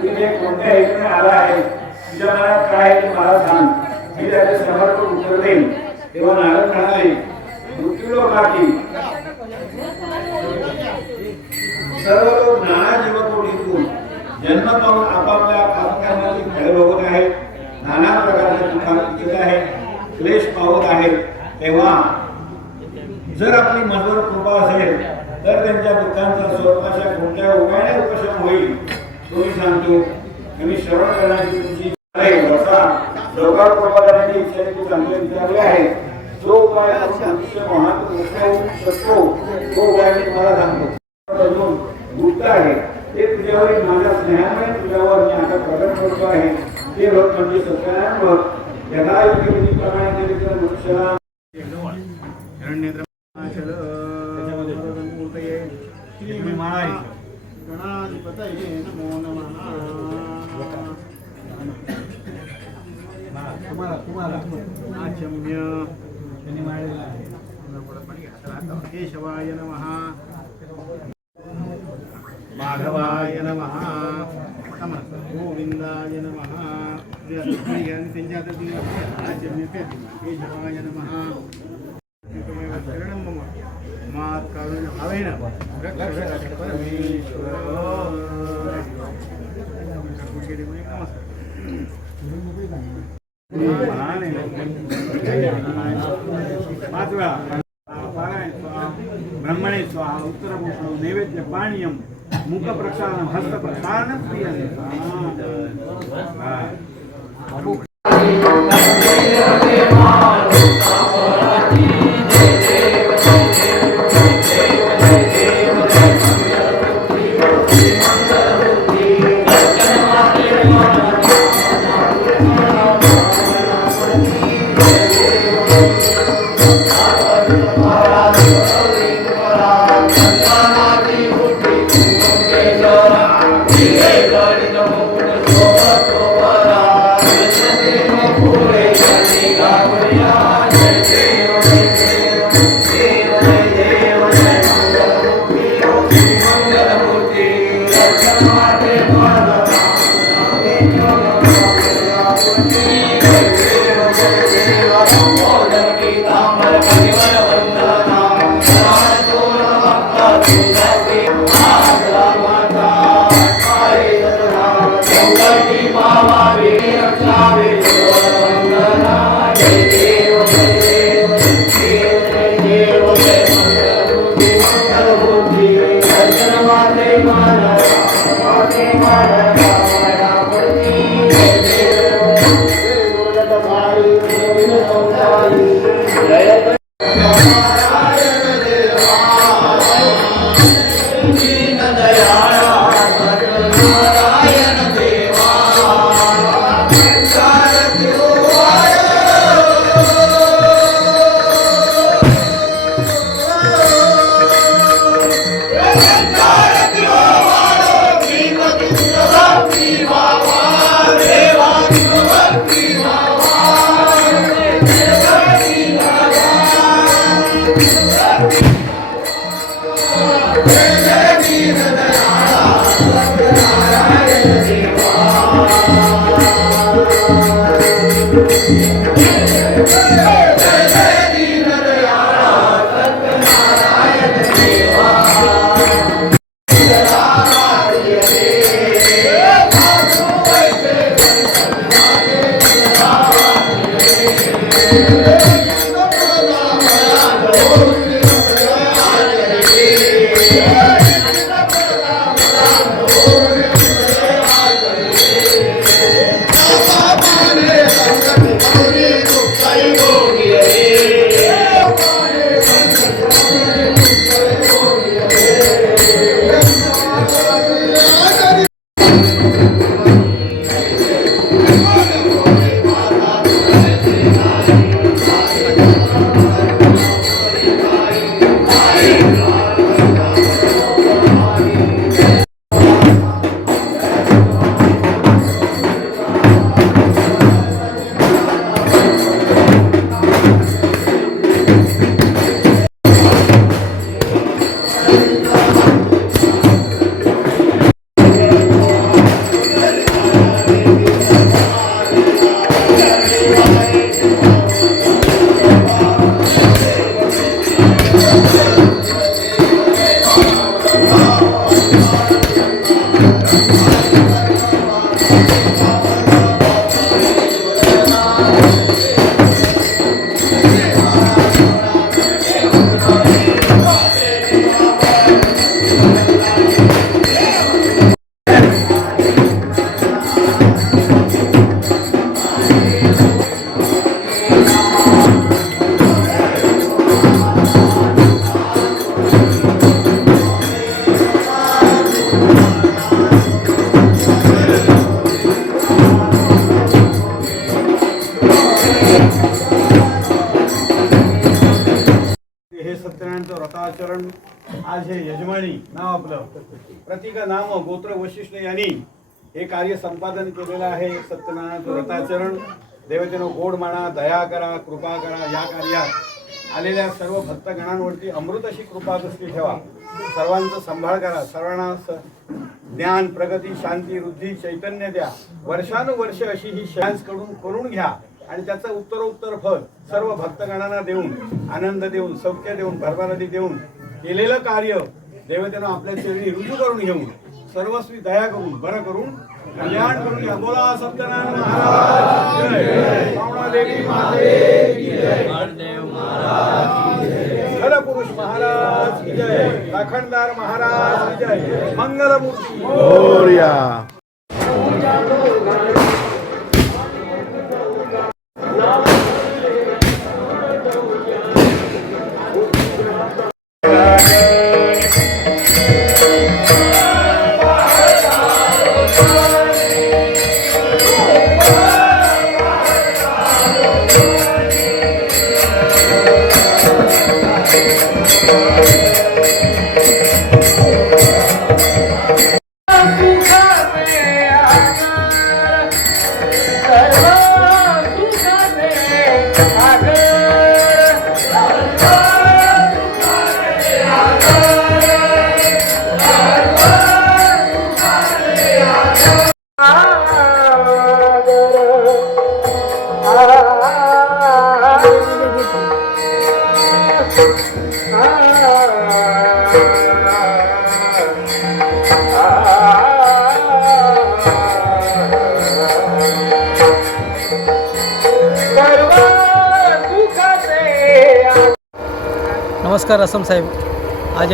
मी जे कोणत्या हेतूने आला आहे तुझ्या मनात काय आहे ते मला सांग, मी त्याचे समर्पण उत्तर देईन. तेव्हा नारद म्हणाले, मृत्यूलोकाची सर्व लोक नाना जीवकोटीतून जन्म पाहून आपापल्या पापकर्माची फळे भोगत आहेत, नाना प्रकारच्या दुःखात दिसत आहेत, क्लेश पावत आहेत. तेव्हा जर आपली मनवर कृपा असेल तर त्यांच्या दुःखांचा स्वरूपाच्या कोणत्या उपायाने उपशम होईल तो मी सांगतो. मी श्रवण करण्याची तुमची लोकांवर कृपा करण्याची इच्छा तू चांगले विचारले आहे. जो उपाय मनुष्य महान मोठा होऊ शकतो तो उपाय मी तुम्हाला सांगतो. अजून गुप्त आहे ते तुझ्यावरील माझ्या स्नेहामुळे तुझ्यावर मी आता प्रकट करतो आहे. ते लोक म्हणजे सत्यानारायण भक्त यथा योग्य विधीप्रमाणे केले तर मनुष्याला गणाधिपतये नमो नमः. आचम्य केशवाय नमः, माधवाय नमः, गोविंदाय नमः. केशवाय नमः. शरणं मम मात् कारुण्यभावेन रक्ष परमेश्वर. ब्रह्मणे स्वाहा. उत्तरभूषण नैवेद्य पानीयम मुख प्रक्षालनम हस्त प्रक्षालनम क्रियते. हे सत्यनारायणचं व्रताचरण आज हे यजमानी नाव आपलं प्रतीक नाम गोत्र वशिष्ठ यांनी हे कार्य संपादन केलेलं आहे. सत्यनारायणचं व्रताचरण देवतेनं गोड माना, दया करा, कृपा करा. या कार्यात आलेल्या सर्व भक्तगणांवरती अमृत अशी कृपा दृष्टी ठेवा. सर्वांचा सांभाळ करा. सर्वांना ज्ञान, प्रगती, शांती, वृद्धी, चैतन्य द्या. वर्षानुवर्ष अशी ही कडून करून घ्या आणि त्याचं उत्तरोत्तर फळ सर्व भक्तगणांना देऊन, आनंद देऊन, सौख्य देऊन, भरभराटी देऊन केलेलं कार्य देवतेनं आपल्या चरणी रुजू करून घेऊन सर्वस्वी दया करून बरं करून कल्याण करून घ्या. बोला सत्यनारायण महाराज जय. पावणा देवी माते की जय. पुरुष महाराज की जय. लाखनदार महाराज की जय. मंगलमूर्ती मोरया. नमस्कार असम साहेब. आज